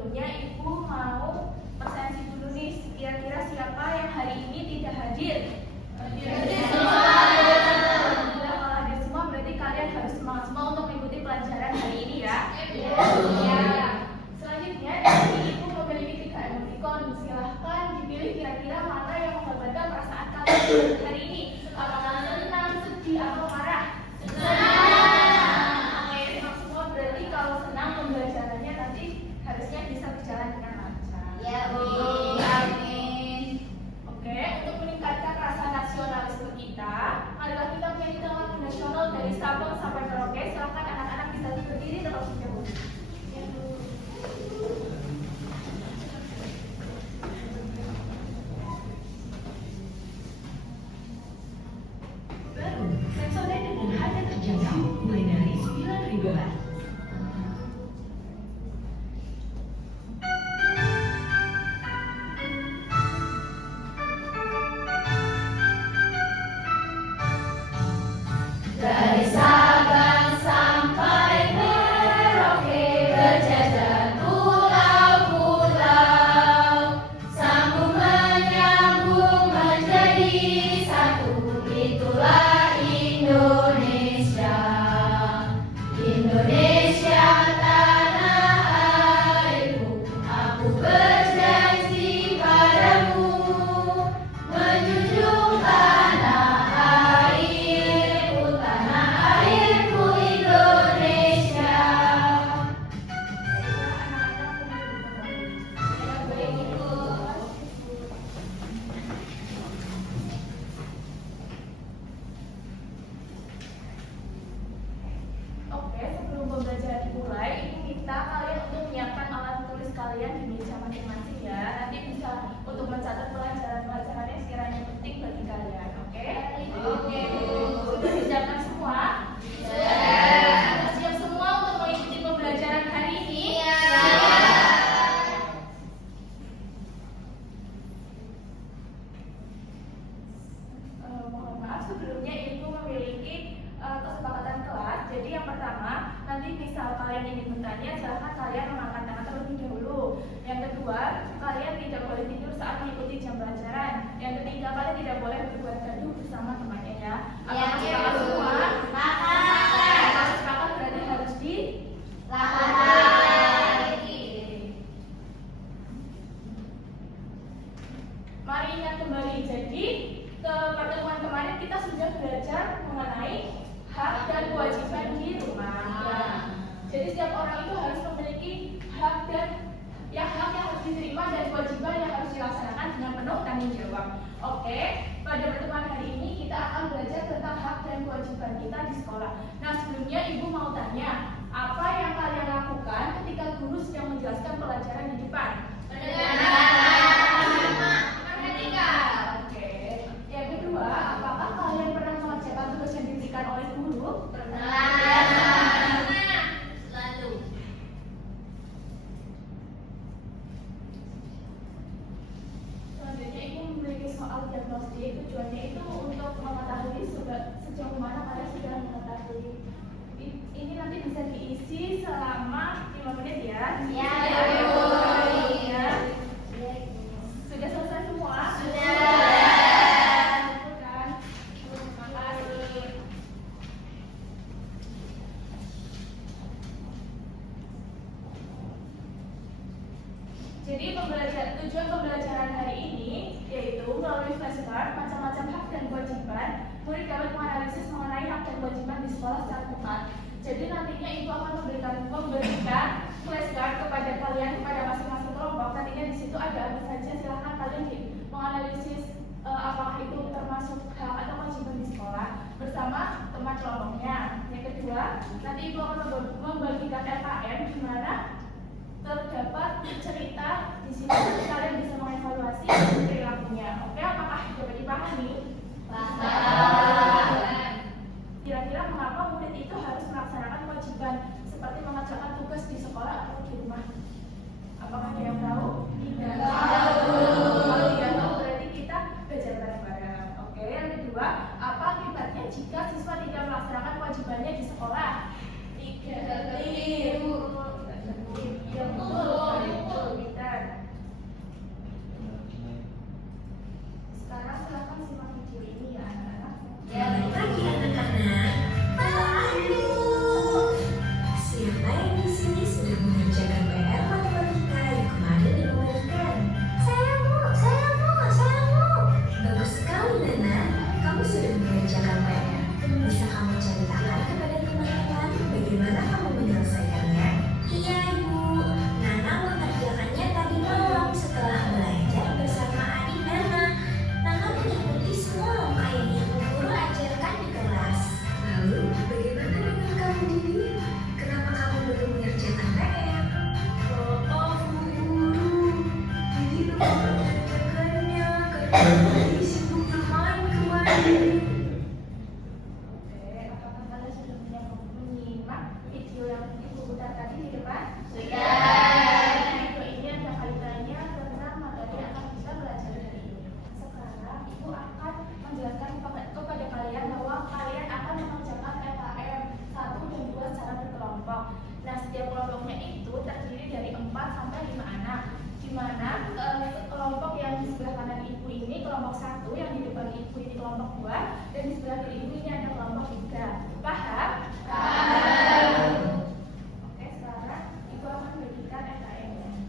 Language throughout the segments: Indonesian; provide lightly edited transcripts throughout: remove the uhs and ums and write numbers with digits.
sebelumnya Ibu mau presensi dulu nih, kira-kira siapa yang hari ini tidak hadir? Kalau hadir semua berarti kalian harus semangat semua untuk mengikuti pelajaran hari ini ya. Selanjutnya Ibu memiliki 3 emoticon. Silahkan dipilih kira-kira mana yang menggambarkan perasaan kalian hari ini. Apakah senang, sedih, atau marah? Kalau senang pembelajarannya nanti harusnya bisa berjalan dengan lancar. Ya, Bu. Amin. Oke, untuk meningkatkan rasa nasionalisme kita, marilah kita menyanyikan lagu nasional dari Sabang sampai Merauke. Silakan anak-anak bisa berdiri terlebih dahulu. Ya, Bu. Baru, sensornya dengan harga terjangkau mulai dari 9.000 baht. Dari Sabang sampai Merauke berjajar pulau-pulau, sambung menyambung menjadi satu, itulah Indonesia. Indonesia tanah airku, aku berjanji padamu menjunjung tanah airku, tanah airku Indonesia. Oke, sebelum pembelajaran dimulai, ini minta kalian untuk menyiapkan alat tulis kalian di meja masing-masing ya. Nanti bisa untuk mencatat pelajaran-pelajaran yang sekiranya penting bagi kalian. Oke? Oke. Sudah disiapkan semua? Sudah. Sudah siap semua untuk mengikuti pembelajaran hari ini? Mohon maaf sebelumnya Ibu memiliki kesepakatan kelas. Jadi yang pertama, nanti misal kalian ingin bertanya, silahkan kalian mengangkat tangan terlebih dahulu. Yang kedua, kalian tidak boleh tidur saat mengikuti jam pelajaran. Yang ketiga, kalian tidak boleh berbuat gaduh bersama temannya ya. Apakah sepakat semua? Kalau sepakat berarti harus Mari ingat kembali. Jadi ke pertemuan kemarin kita sudah belajar mengenai hak dan kewajiban di rumah. Ya. Jadi setiap orang itu harus memiliki hak yang harus diterima dan kewajiban yang harus dilaksanakan dengan penuh tanggung jawab. Oke, pada pertemuan hari ini kita akan belajar tentang hak dan kewajiban kita di sekolah. Nah, sebelumnya Ibu mau tanya, apa yang kalian lakukan ketika guru sedang menjelaskan pelajaran di depan? Oke. Yang kedua, apakah kalian pernah mengerjakan tugas yang diberikan oleh guru? Selalu. Selanjutnya Ibu memiliki soal diagnostik. Tujuannya itu untuk mengetahui sejauh mana kalian sudah mengetahui. Ini nanti bisa diisi selama 5 menit ya. Ya, Bu. Ya. Sudah selesai semua? Sudah. Jadi tujuan pembelajaran hari ini yaitu melalui flashcard macam-macam hak dan kewajiban, murid dapat menganalisis mengenai hak dan kewajiban di sekolah secara tepat. Jadi nantinya Ibu akan memberikan flashcard kepada kalian kepada masing-masing kelompok. Nantinya di situ ada apa saja, silahkan kalian menganalisis apakah itu termasuk hak atau kewajiban di sekolah bersama teman kelompoknya. Yang kedua, nanti Ibu akan membagikan LKM di mana terdapat cerita di sini kalian bisa mengevaluasi perilakunya. Oke, apakah dapat dipahami? Paham. Kira-kira mengapa murid itu harus melaksanakan kewajiban seperti mengerjakan tugas di sekolah atau di rumah? Apakah ada yang tahu? Tidak tahu. Kalau tidak tahu berarti kita belajar bareng-bareng. Oke, yang kedua, apa akibatnya jika siswa tidak melaksanakan kewajibannya di sekolah? Tidak keliru. Ya betul. Sibuk bermain kembali. Oke, apakah kalian sudah menyimak video yang Ibu putar tadi di depan? Video ini ada kaitannya tentang materi yang akan kita belajar hari ini. Sekarang Ibu akan menjelaskan kepada kalian bahwa kalian akan mengerjakan LKM 1 dan 2 secara berkelompok. Nah, setiap kelompoknya itu terdiri dari 4 sampai 5 anak. Di mana kelompok yang di sebelah kanan Ibu ini kelompok 1, yang di depan Ibu ini kelompok 2, dan di sebelah kiri Ibu ini ada kelompok 3. Paham? Oke, sekarang Ibu akan memberikan LKM-nya.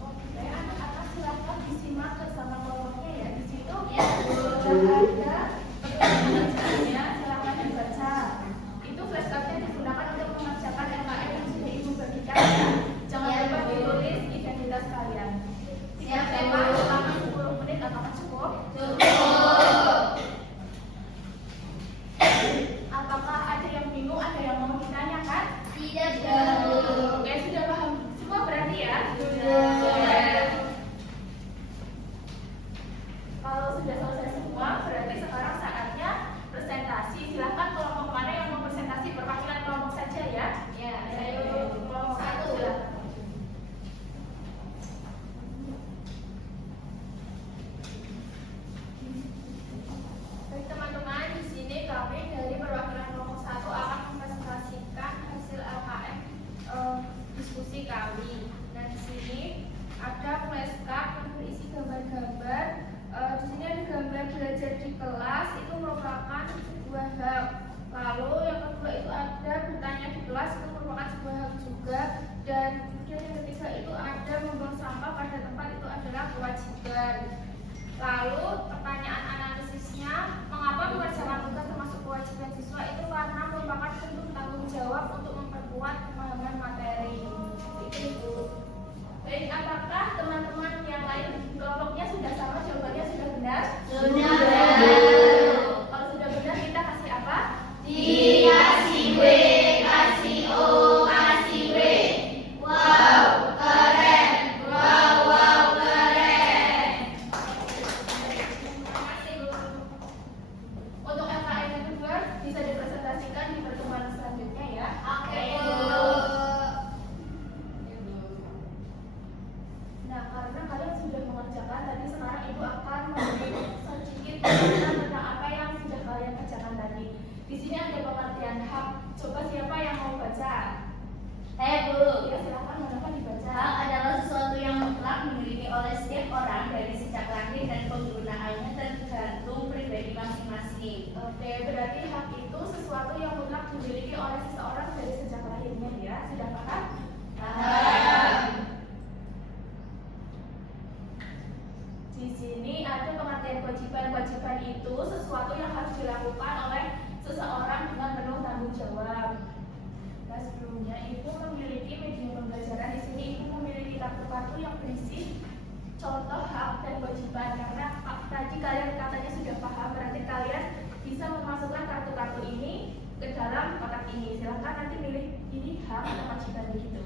Oke, anak-anak silakan disimak bersama kelompoknya ya. Di situ sudah ada pekerjaannya, silakan dibaca. Itu flashcardnya digunakan untuk mengerjakan LKM yang sudah Ibu bagikan ya. Jangan lupa ditulis identitas kalian. Siap, tema selama 10 menit apakah cukup? Apakah ada yang bingung, ada yang mau ditanyakan? Oke, sudah paham semua berarti ya? Kalau sudah selesai semua, berarti sekarang saatnya presentasi. Silakan kelompok mana yang mau presentasi, perwakilan kelompok saja ya. Ayo, kelompok 1 silakan. Baik teman-teman, di sini kami dari perwakilan kelompok 1 akan mempresentasikan hasil LKM diskusi kami. Nah, di sini ada flashcard yang berisi gambar-gambar. Di sini ada gambar belajar di kelas, itu merupakan sebuah hak. Lalu yang kedua itu ada bertanya di kelas, itu merupakan sebuah hak juga. Dan kemudian yang ketiga itu ada membuang sampah pada tempat, itu adalah kewajiban. Lalu pertanyaan analisisnya, mengapa mengerjakan tugas termasuk kewajiban siswa itu karena merupakan bentuk tanggung jawab untuk memperkuat pemahaman materi. Itu. Baik, apakah teman-teman yang lain kelompoknya sudah sama? Jawabannya sudah benar? Kalau sudah benar kita kasih apa? Dikasih W, kasih O, kasih W. Wow, keren. Wow, keren. Terima kasih, Bu. Untuk LKM yang kedua bisa dipresentasikan di pertemuan selanjutnya ya. Oke, Nah, karena kalian sudah mengerjakan tadi, sekarang Ibu akan memberi sedikit penjelasan tentang apa yang sudah kalian kerjakan tadi. Di sini ada pengertian hak. Coba siapa yang mau baca? Bu. Ya, silakan mana dibaca. Hak adalah sesuatu yang mutlak dimiliki oleh setiap orang dari sejak lahir dan penggunaannya tergantung pribadi masing-masing. Oke, berarti hak itu sesuatu yang mutlak dimiliki oleh seseorang dari sejak lahirnya ya. Sudah paham? Di sini ada pengertian kewajiban. Kewajiban itu sesuatu yang harus dilakukan oleh seseorang dengan penuh tanggung jawab. Nah, sebelumnya Ibu memiliki media pembelajaran. Di sini Ibu memiliki kartu-kartu yang berisi contoh hak dan kewajiban. Karena tadi kalian katanya sudah paham, berarti kalian bisa memasukkan kartu-kartu ini ke dalam kotak ini. Silahkan nanti pilih ini hak atau kewajiban begitu.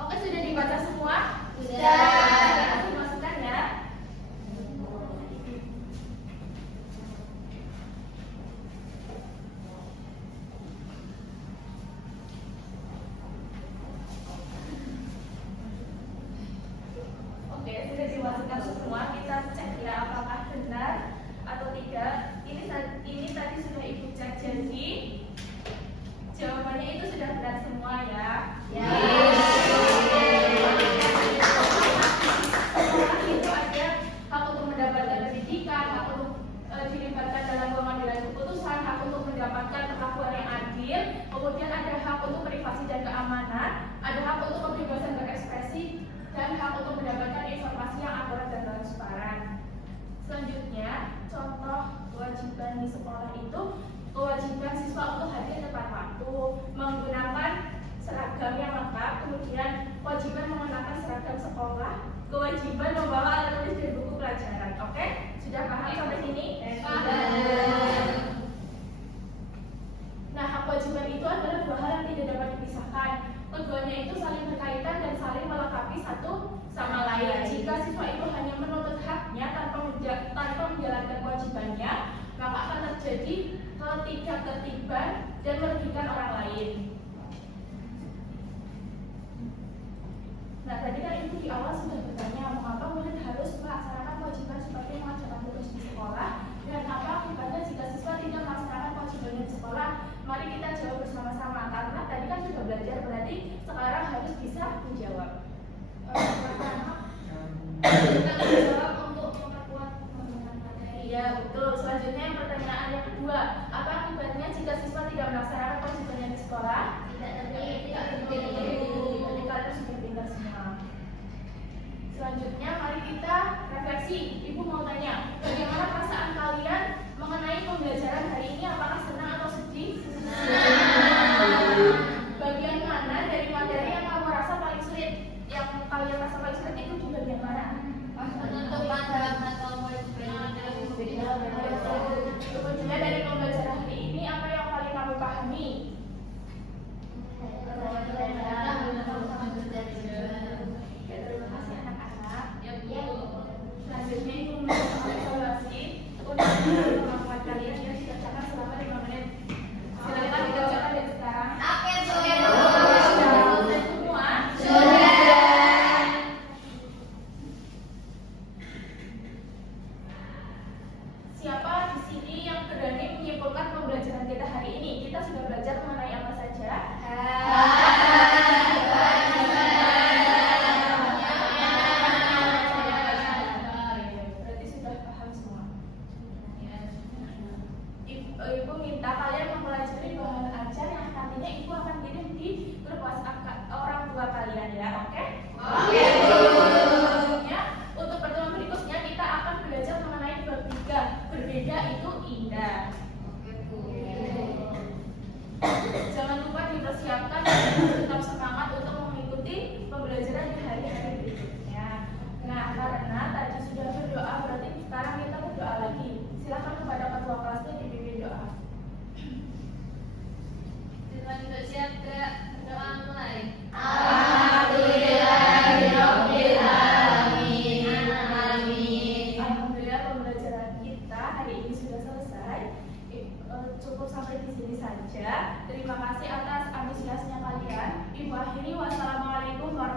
Oke, sudah dibaca semua? Sudah dimasukkan ya? Oke, sudah dimasukkan semua. Kita cek ya apakah benar atau tidak. Ini tadi sudah Ibu cek, jadi jawabannya itu sudah benar semua ya. Sekolah itu ada hak untuk mendapatkan pendidikan, hak untuk dilibatkan dalam pengambilan kewajiban membawa alat tulis dan buku pelajaran. Oke? Sudah paham sampai sini? Nah, hak kewajiban itu adalah dua hal yang tidak dapat dipisahkan. Keduanya itu saling berkaitan dan saling melengkapi satu sama lain. Jika siswa itu hanya menuntut haknya tanpa menjalankan kewajibannya, maka akan terjadi ketidaktertiban dan merugikan orang lain. Nah, tadi kan Ibu di awal sudah bertanya mengapa murid harus melaksanakan kewajiban seperti mengerjakan tugas di sekolah dan apa akibatnya jika siswa tidak melaksanakan kewajibannya di sekolah. Mari kita jawab bersama-sama karena tadi kan sudah belajar, berarti sekarang harus bisa menjawab. Pertama, kita menjawab untuk memperkuat pemahaman materi. Iya, betul. Selanjutnya yang pertanyaan yang kedua, apa akibatnya jika siswa tidak melaksanakan kewajibannya di sekolah? Tidak terjadi. Berarti kalian sudah pintar semua. Selanjutnya mari kita refleksi. Ibu mau tanya, bagaimana perasaan kalian mengenai pembelajaran hari ini? Apakah senang atau sedih? Bagian mana dari materi yang kamu rasa paling sulit? Yang kalian rasa paling sulit itu di bagian mana? Penutupan dalam atau kewajiban. Kemudian dari pembelajaran hari ini apa yang paling kamu pahami? Ya, terima kasih anak-anak. Selanjutnya Ibu memberikan evaluasi untuk kemampuan kalian yang dikerjakan selama 5 menit. Silakan dikerjakan dari sekarang. Sudah semua? Siapa di sini yang berani menyimpulkan pembelajaran kita hari ini? Kita sudah belajar mengenai apa saja? Berarti sudah paham semua. Ibu minta kalian mempelajari bahan ajar yang nantinya Ibu akan kirim di grup WhatsApp orang tua kalian ya, oke? Oke. Selanjutnya, untuk pertemuan berikutnya kita akan belajar mengenai bab 3. Berbeda itu indah. Jangan lupa dipersiapkan dan tetap semangat untuk mengikuti pembelajaran di hari-hari berikutnya. Nah, karena tadi sudah berdoa, berarti sekarang kita berdoa lagi. Silakan kepada ketua kelas itu dipimpin doa. Siap, Kak. Doa mulai. Alhamdulillah pembelajaran kita hari ini sudah selesai. Cukup sampai di sini saja. Terima kasih atas antusiasnya kalian. Ibu akhiri, wassalamualaikum warahmatullahi wabarakatuh.